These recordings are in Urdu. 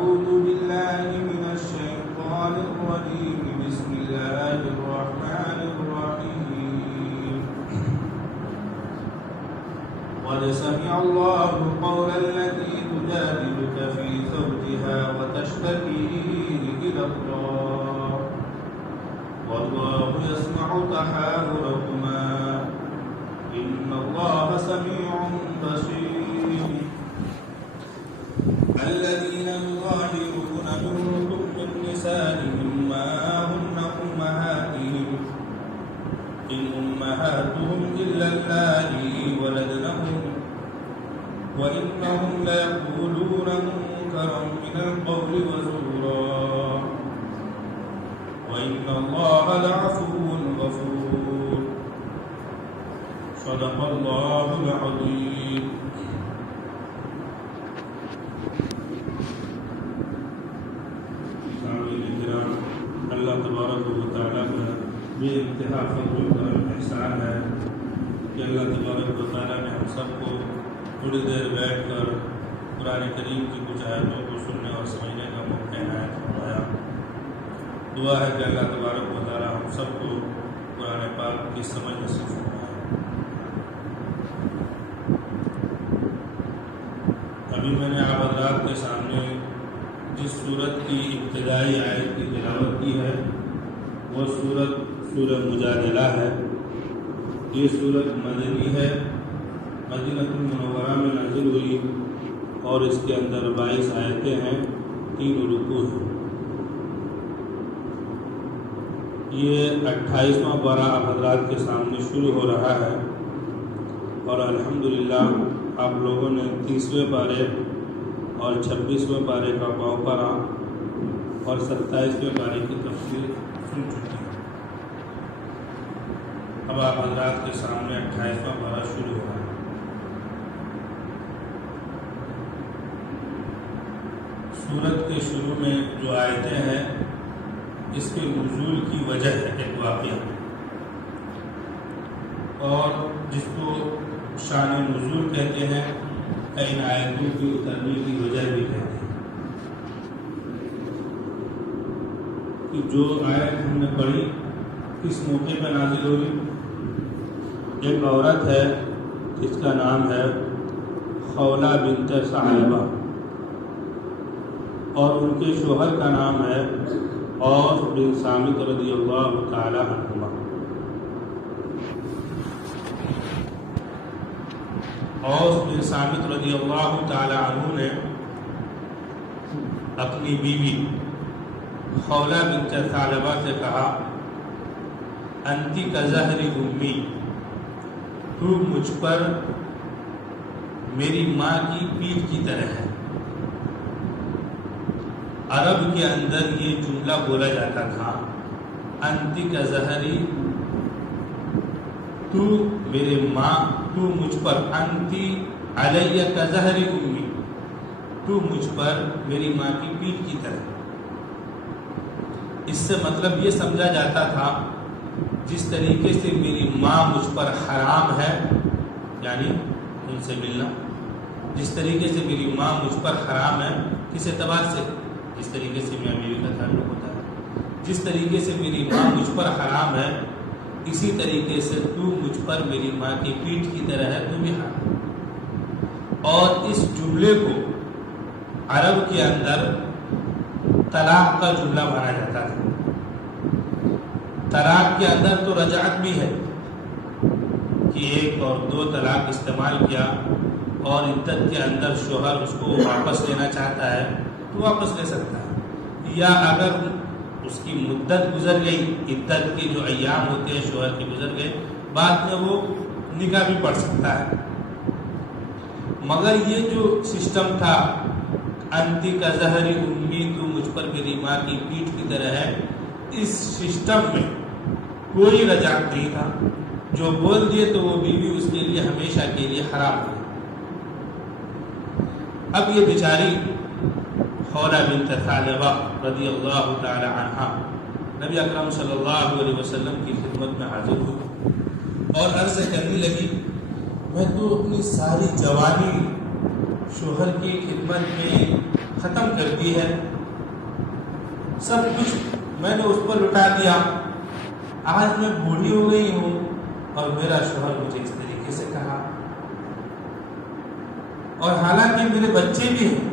أعوذ بالله من الشيطان الرجيم بسم الله الرحمن الرحيم قد سمع الله قول التي تجادلك في زوجها وتشتكي إلى الله والله يسمع تحاوركما إن الله سميع بصير الذين يظاهرون منكم من نسائهم ما هن أمهاتهم إن أمهاتهم إلا اللائي ولدنهم وإنهم ليقولون منكرا من القول وزورا وإن الله لعفو غفور صدق الله العظيم. اللہ تبارک و تعالیٰ کا بے انتہا فضل و کرم احسان ہے کہ اللہ تبارک و تعالیٰ نے ہم سب کو تھوڑی دیر بیٹھ کر قرآن کریم کی کچھ آیتوں کو سننے اور سمجھنے کا موقع عنایت فرمایا. دعا ہے کہ اللہ تبارک و تعالیٰ ہم سب کو قرآن پاک کی سمجھ نصیب فرمائے. ابھی میں نے آپ حضرات کے سامنے جس سورت کی ابتدائی آیت کی تلاوت کی ہے وہ سورہ مجادلہ ہے. یہ سورت مدنی ہے، مدینہ المنورہ میں نازل ہوئی اور اس کے اندر 22 آیتیں ہیں، 3 رکوع ہیں. یہ 28واں پارہ آپ حضرات کے سامنے شروع ہو رہا ہے اور الحمدللہ آپ لوگوں نے 30ویں پارے اور 26ویں پارے کا پاؤ اور 27ویں پارے کی تفسیر سن چکے ہیں. اب آپ حضرات کے سامنے 28واں پارہ شروع ہو رہا ہے. سورت کے شروع میں جو آیتیں ہیں اس کے نزول کی وجہ ہے ایک واقعہ، اور جس کو شان نزول کہتے ہیں، ان آیتوں کی اترنے کی وجہ بھی کہتے ہیں. کہ جو آیت ہم نے پڑھی کس موقع پہ نازل ہوئی؟ ایک عورت ہے جس کا نام ہے خولہ بنت ثعلبہ اور ان کے شوہر کا نام ہے اوس بن صامت رضی اللہ تعالی عنہما. اوس بن صامت رضی اللہ تعالی عنہ نے اپنی بیوی خولہ بنت ثعلبہ سے کہا انتی کظہر امی، تو مجھ پر میری ماں کی پیٹھ کی طرح ہے. عرب کے اندر یہ جملہ بولا جاتا تھا انتی کظہری، تو میرے ماں، تو مجھ پر، انتی علیہ کظہر امی، تو مجھ پر میری ماں کی پیٹھ کی طرح. اس سے مطلب یہ سمجھا جاتا تھا جس طریقے سے میری ماں مجھ پر حرام ہے، یعنی ان سے ملنا، جس طریقے سے میری ماں مجھ پر حرام ہے، کس اعتبار سے؟ جس طریقے سے میاں بیوی کا تعلق ہوتا ہے، جس طریقے سے میری ماں مجھ پر حرام ہے اسی طریقے سے تو مجھ پر میری ماں کی پیٹھ کی طرح ہے، تو بھی حرام. اور اس جملے کو عرب کے اندر طلاق کا جملہ مانا جاتا تھا. طلاق کے اندر تو رجعت بھی ہے کہ 1 اور 2 طلاق استعمال کیا اور عدت کے اندر شوہر اس کو واپس لینا چاہتا ہے تو واپس لے سکتا ہے، یا اگر اس کی مدت گزر گئی، عدت کے جو ایام ہوتے ہیں شوہر کے گزر گئے، بعد میں وہ نکاح بھی پڑھ سکتا ہے. مگر یہ جو سسٹم تھا انتی کظہر امی، تو مجھ پر میری ماں کی پیٹھ کی طرح ہے، اس سسٹم میں کوئی رجعت نہیں تھا. جو بول دیے تو وہ بیوی اس کے لیے ہمیشہ کے لیے حرام ہے. اب یہ بیچاری خولہ بنت ثعلبہ رضی اللہ تعالی عنہا نبی اکرم صلی اللہ علیہ وسلم کی خدمت میں حاضر ہوئی اور عرض کرنے لگی میں تو اپنی ساری جوانی شوہر کی خدمت میں ختم کر دی ہے، سب کچھ میں نے اس پر لٹا دیا، آج میں بوڑھی ہو گئی ہوں اور میرا شوہر مجھے اس طریقے سے کہا، اور حالانکہ میرے بچے بھی ہیں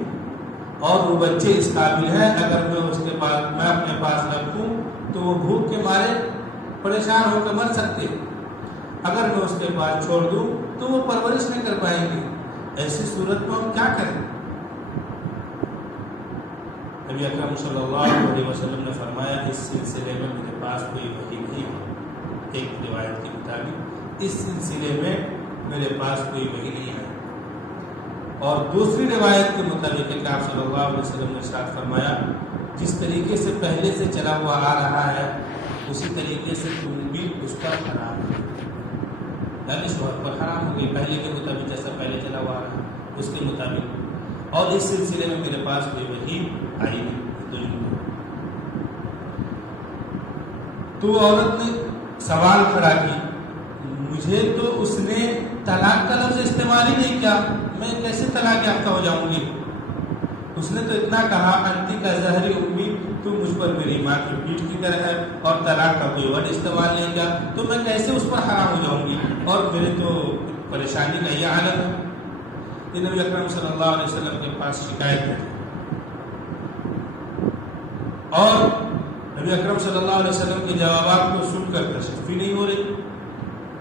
اور وہ بچے اس قابل ہیں اگر میں اپنے پاس رکھوں تو وہ بھوک کے مارے پریشان ہو کر مر سکتے، اگر میں اس کے پاس چھوڑ دوں تو وہ پرورش نہیں کر پائیں گے، ایسی صورت میں ہم کیا کریں؟ نبی اکرم صلی اللہ علیہ وسلم نے فرمایا اس سلسلے میں میرے پاس کوئی وحی نہیں ہے، ایک روایت کے مطابق اس سلسلے میں میرے پاس کوئی وحی نہیں ہے، اور دوسری روایت کے مطابق کہ آپ صلی اللہ علیہ وسلم نے ارشاد فرمایا جس طریقے سے پہلے سے چلا ہوا آ رہا ہے اسی طریقے سے تم بھی اس پر حرام ہے، یعنی شوہر پر حرام ہو گئی پہلے کے مطابق، جیسا پہلے چلا ہوا آ رہا ہے اس کے مطابق، اور اس سلسلے میں میرے پاس کوئی وحی آئی نہیں۔ تو عورت نے سوال کھڑا کی، مجھے تو اس نے طلاق کا لفظ استعمال ہی نہیں کیا، میں کیسے طلاق یافتہ ہو جاؤں گی؟ اس نے تو اتنا کہا انتی کا ظہری امی، تو مجھ پر میری ماں کی پیٹھ کی طرح ہے، اور طلاق کا کوئی ورڈ استعمال نہیں کیا، تو میں کیسے اس پر حرام ہو جاؤں گی؟ اور میرے تو پریشانی کا یہ حالت ہے۔ یہ نبی اکرم صلی اللہ علیہ وسلم کے پاس شکایت ہے، اور نبی اکرم صلی اللہ علیہ وسلم کے جوابات کو سن کر تشفی نہیں ہو رہی،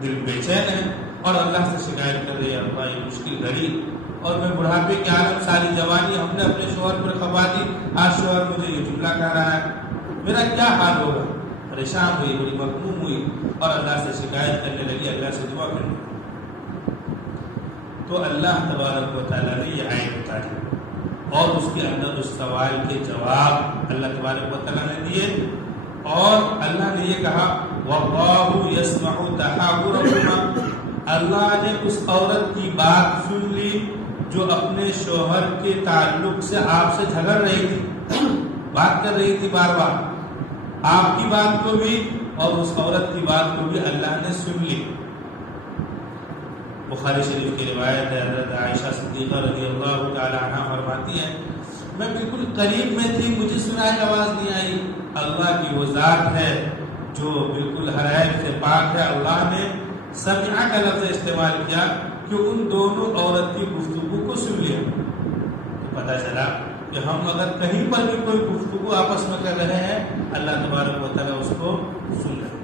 دل بے چین ہے اور اللہ سے شکایت کر رہی ہے، اللہ یہ مشکل گھڑی اور میں بڑھاپے کے عالم ساری جوانی ہم نے اپنے شوہر پر کھپا دی، آج شوہر مجھے یہ جملہ کہہ رہا ہے، میرا کیا حال ہوگا؟ پریشان ہوئی، بڑی مغموم ہوئی اور اللہ سے شکایت کرنے لگی، اللہ سے دعا کرنے لگی۔ تو اللہ تبارک و تعالیٰ نے یہ آیت اتاری اور اس کے اندر اس سوال کے جواب اللہ تبارک و تعالیٰ نے دیے، اور اللہ نے یہ کہا وَاللَّهُ يَسْمَعُ تَحَاوُرَكُمَا، اللہ نے اس عورت کی بات سن لی جو اپنے شوہر کے تعلق سے آپ سے جھگڑ رہی تھی، بات کر رہی تھی بار بار، آپ کی بات کو بھی اور اس عورت کی بات کو بھی اللہ نے سن لی۔ بخاری شریف کی روایت ہے، حضرت عائشہ صدیقہ رضی اللہ تعالی عنہ فرماتی ہے میں بالکل قریب میں تھی، مجھے سنائی آواز نہیں آئی، اللہ کی وہ ذات ہے جو بالکل ہر عیب سے پاک ہے، اللہ نے سمع کا لفظ استعمال کیا کہ ان دونوں عورت کی گفتگو کو سن لیا، تو پتہ چلا کہ ہم اگر کہیں پر بھی کوئی گفتگو آپس میں کر رہے ہیں اللہ تبارک و تعالیٰ اس کو سن لے۔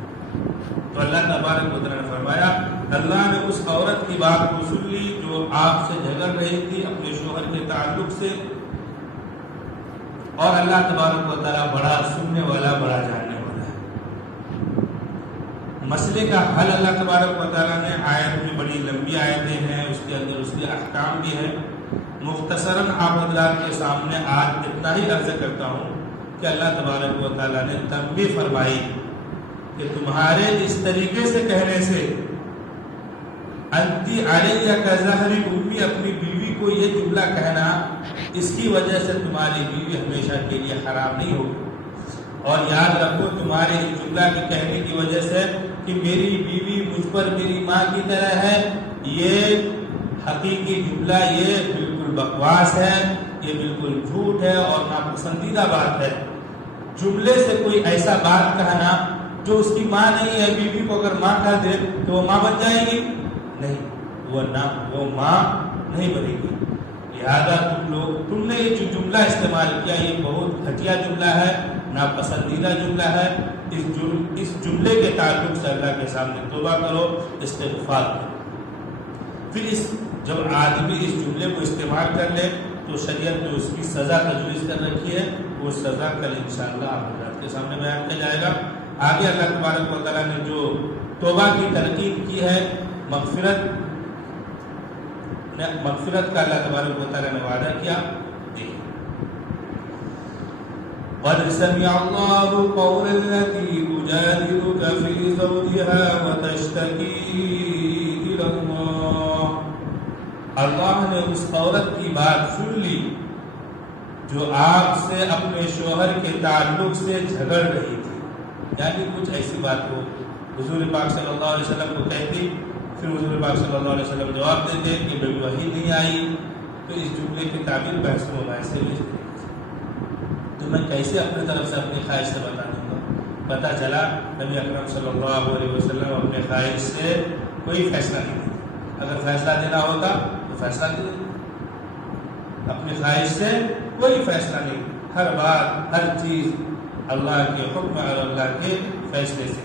تو اللہ تبارک و تعالیٰ نے فرمایا اللہ نے اس عورت کی بات کو سن لی جو آپ سے جھگڑ رہی تھی اپنے شوہر کے تعلق سے، اور اللہ تبارک و تعالیٰ بڑا سننے والا، بڑا جاننے والا ہے۔ مسئلے کا حل اللہ تبارک و تعالیٰ نے آیت میں، بڑی لمبی آیتیں ہیں، اس کے اندر اس کے احکام بھی ہیں، مختصراً آپ حضرات کے سامنے آج اتنا ہی عرض کرتا ہوں کہ اللہ تبارک و تعالیٰ نے تنبیہ فرمائی کہ تمہارے اس طریقے سے کہنے سے انتی علیہ کا ظہر امی، اپنی بیوی کو یہ جملہ کہنا، اس کی وجہ سے تمہاری بیوی ہمیشہ کے لیے حرام نہیں ہوگی، اور یاد رکھو تمہارے اس جملہ کے کہنے کی وجہ سے کہ میری بیوی مجھ پر میری ماں کی طرح ہے، یہ حقیقی جملہ یہ بالکل بکواس ہے، یہ بالکل جھوٹ ہے اور ناپسندیدہ بات ہے۔ جملے سے کوئی ایسا بات کہنا جو اس کی ماں نہیں ہے، بیوی کو اگر ماں کہہ دے تو وہ ماں بن جائے گی؟ نہیں، وہ ماں نہیں بنے گی۔ لہذا تم نے یہ جو جملہ استعمال کیا یہ بہت گھٹیا جملہ ہے، ناپسندیدہ جملہ ہے، اس جملے کے تعلق سے اللہ کے سامنے توبہ کرو، استغفار کرو۔ پھر جب آدمی اس جملے کو استعمال کر لے تو شریعت میں اس کی سزا تجویز کر رکھی ہے، وہ سزا کل انشاءاللہ آپ حضرات کے سامنے بیان کیا جائے گا۔ آگے اللہ تبارک و تعالیٰ نے جو توبہ کی تلقین کی ہے، مغفرت کا اللہ تبارک و تعالیٰ نے وعدہ کیا، قَدْ سَمِعَ اللَّهُ قَوْلَ الَّتِي تُجَادِلُكَ فِي زَوْجِهَا وَتَشْتَكِي إِلَى اللَّهِ، اللہ نے اس عورت کی بات سن لی جو آپ سے اپنے شوہر کے تعلق سے جھگڑ رہی تھی، یعنی کچھ ایسی بات کو حضور پاک صلی اللہ علیہ وسلم کو کہتی، پھر حضور پاک صلی اللہ علیہ وسلم جواب دیتے کہ بھئی وحی نہیں آئی، تو اس جملے کی تعبیر بحث و مباحثے میں تو میں کیسے اپنی طرف سے اپنی خواہش سے بتا دوں گا؟ پتہ چلا نبی اکرم صلی اللہ علیہ وسلم اپنے خواہش سے کوئی فیصلہ نہیں دیتے. اگر فیصلہ دینا ہوتا تو فیصلہ دے دیتے. اپنی خواہش سے کوئی فیصلہ نہیں. ہر بات ہر چیز اللہ کے حکم اور اللہ کے فیصلے سے.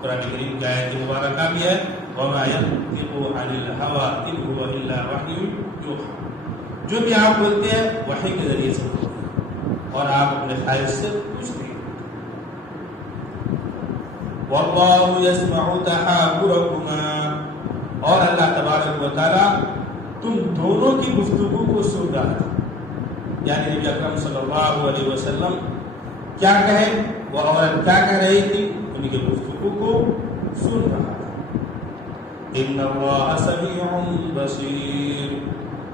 قرآن کریم کی آیت مبارکہ بھی ہے وَمَا يَنطِقُ عَنِ الْهَوَىٰ إِنْ هُوَ إِلَّا وَحْيٌ يُوحَىٰ. جو بھی آپ بولتے ہیں وحی کے ذریعے سے بولتے ہیں اور آپ اپنے خواہش سے کچھ نہیں. وَاللَّهُ يَسْمَعُ تَحَاوُرَكُمَا. اور اللہ تبارک و تعالیٰ تم دونوں کی گفتگو کو سن رہا تھا. یعنی نبی اکرم صلی اللہ علیہ وسلم کیا کہیں وہ عورت کیا کہہ رہی تھی ان کی گفتگو کو سن رہا تھا. ان اللہ سمیع بصیر.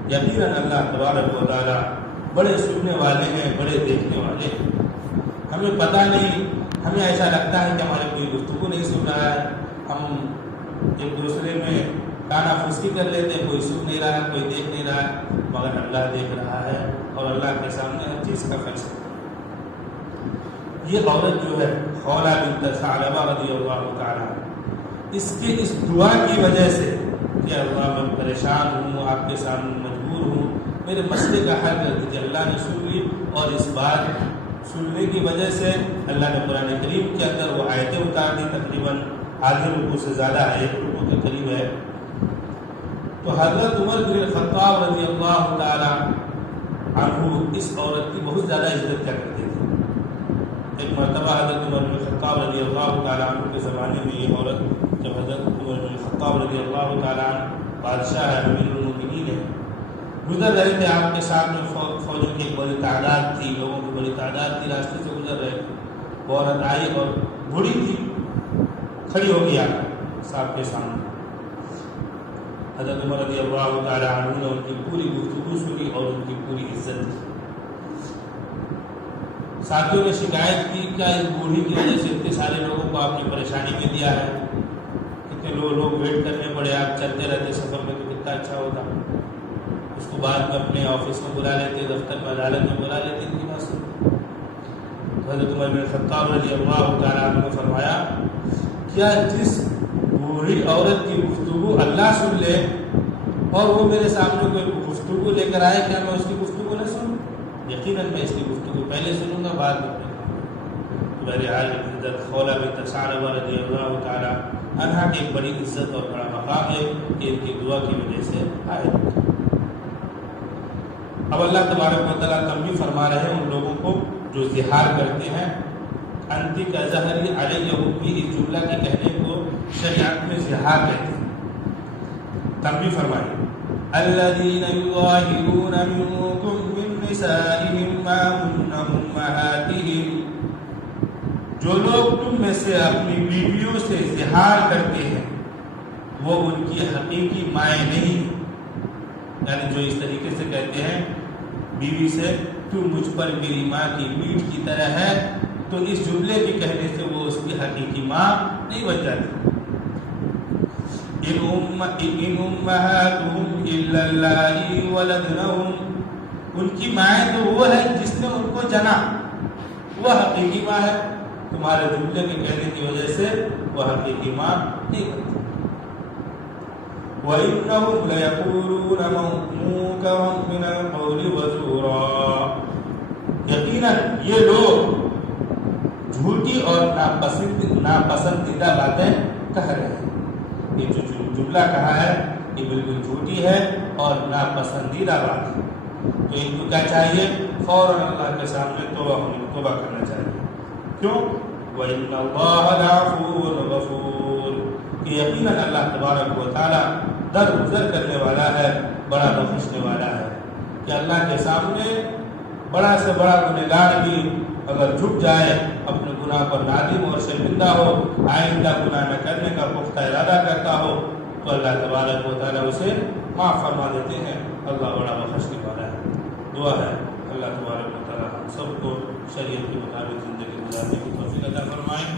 یقیناً اللہ تبارک و تعالیٰ بڑے سننے والے ہیں بڑے دیکھنے والے ہیں. ہمیں پتہ نہیں ہمیں ایسا لگتا ہے کہ ہمارے کوئی گفتگو نہیں سن رہا ہے. ہم ایک دوسرے میں کانا پھسکی کر لیتے ہیں کوئی سن نہیں رہا ہے کوئی دیکھ نہیں رہا ہے مگر اللہ دیکھ رہا ہے اور اللہ کے سامنے ہر چیز کا فیصلہ. یہ عورت جو ہے خولہ بنت ثعلبہ رضی اللہ تعالیٰ اس کی اس دعا کی وجہ سے کہ اللہ میں پریشان ہوں آپ کے سامنے مجبور ہوں میرے مسئلے کا حل کر دیجیے. اللہ نے سن لی اور اس بات سننے کی وجہ سے اللہ نے قرآن کریم کے اندر وہ آیتیں اتار دی. تقریباً آدھے رکوع سے زیادہ ہے 1 رکوع کے قریب ہے. تو حضرت عمر بن الخطاب رضی اللہ تعالیٰ عنہ اس عورت کی بہت زیادہ عزت کیا کرتے تھے. ایک مرتبہ حضرت عمر بن الخطاب رضی اللہ تعالیٰ عنہ کے زمانے میں یہ عورت جب حضرت عمر بن الخطاب رضی اللہ تعالیٰ عنہ بادشاہ ہے امیر المؤمنین ہے گزر رہے تھے آپ کے سامنے فوجوں کی ایک بڑی تعداد تھی لوگوں کی بڑی تعداد تھی راستے سے گزر رہے تھے. وہ عورت آئی اور بوڑھی تھی کھڑی ہو گئی صاحب کے سامنے. حضرت عمر رضی اللہ تعالیٰ عنہ نے ان کی پوری گفتگو سنی اور ان کی پوری عزت کی. ساتھیوں نے شکایت کی کیا اس بوڑھی کی وجہ سے اتنے سارے لوگوں کو آپ نے پریشانی میں دیا ہے کتنے لوگ ویٹ کرنے پڑے آپ چلتے رہتے سفر میں تو کتنا اچھا ہوتا. اس کو بعد میں اپنے آفس میں بلا لیتے دفتر میں عدالت میں بلا لیتے ان کی بات سن. حضرت عمر بن الخطاب رضی اللہ تعالیٰ عنہ نے فرمایا کیا جس بوڑھی عورت کی گفتگو اللہ سن لے اور وہ میرے سامنے کوئی گفتگو لے کر آئے کیا میں اس کی گفتگو نہ سنوں؟ یقیناً میں اس کی گفتگو پہلے سنوں گا بعد میں. بہرحال حضرت خولہ بنت ثعلبہ رضی اللہ تعالیٰ عنہا کی ایک بڑی عزت اور بڑا مقام ہے کہ ان کی دعا کی وجہ سے آئے. اب اللہ تبارک و تعالیٰ تنبیہ فرما رہے ہیں ان لوگوں کو جو زہار کرتے ہیں. انتی کا ظہری علیہ حبی اس جملہ کے کہنے کو شریعت میں زہار کہتے ہیں. تنبیہ فرمائے الذین یظاہرون منکم من نسائہم ما ہن امہاتہم. جو لوگ تم میں سے اپنی بیویوں سے زہار کرتے ہیں وہ ان کی حقیقی مائیں نہیں. یعنی جو اس طریقے سے کہتے ہیں بیوی سے تو مجھ پر میری ماں کی میٹ کی طرح ہے تو اس جملے کے کہنے سے وہ اس کی حقیقی ماں نہیں بن جاتی. ان امہاتہم الا اللائی ولدنہم. ان کی مائیں تو وہ ہے جس نے ان کو جنا وہ حقیقی ماں ہے. تمہارے جملے کے کہنے کی وجہ سے وہ حقیقی ماں نہیں بنتی. وَإِنَّهُمْ لَيَقُولُونَ مُنكَرًا مِنَ الْقَوْلِ وَزُورًا. یقیناً یہ لوگ جھوٹی اور ناپسندیدہ باتیں کہہ رہے ہیں. یہ جو جملہ کہا ہے یہ بالکل جھوٹی ہے اور ناپسندیدہ بات ہے. تو ان کو کیا چاہیے فوراً اللہ کے سامنے توبہ کرنا چاہیے. کیوں؟ وَإِنَّ اللَّهَ لَعَفُوٌّ غَفُورٌ. کہ یقیناً اللہ تبارک و تعالیٰ درگزر کرنے والا ہے بڑا بخشنے والا ہے. کہ اللہ کے سامنے بڑا سے بڑا گنہگار بھی اگر جھک جائے اپنے گناہ پر نادم اور شرمندہ ہو آئندہ گناہ نہ کرنے کا پختہ ارادہ کرتا ہو تو اللہ تبارک و تعالیٰ اسے معاف فرما دیتے ہیں. اللہ بڑا بخشنے والا ہے. دعا ہے اللہ تبارک و تعالیٰ ہم سب کو شریعت کے مطابق زندگی گزارنے کی توفیق عطا فرمائیں.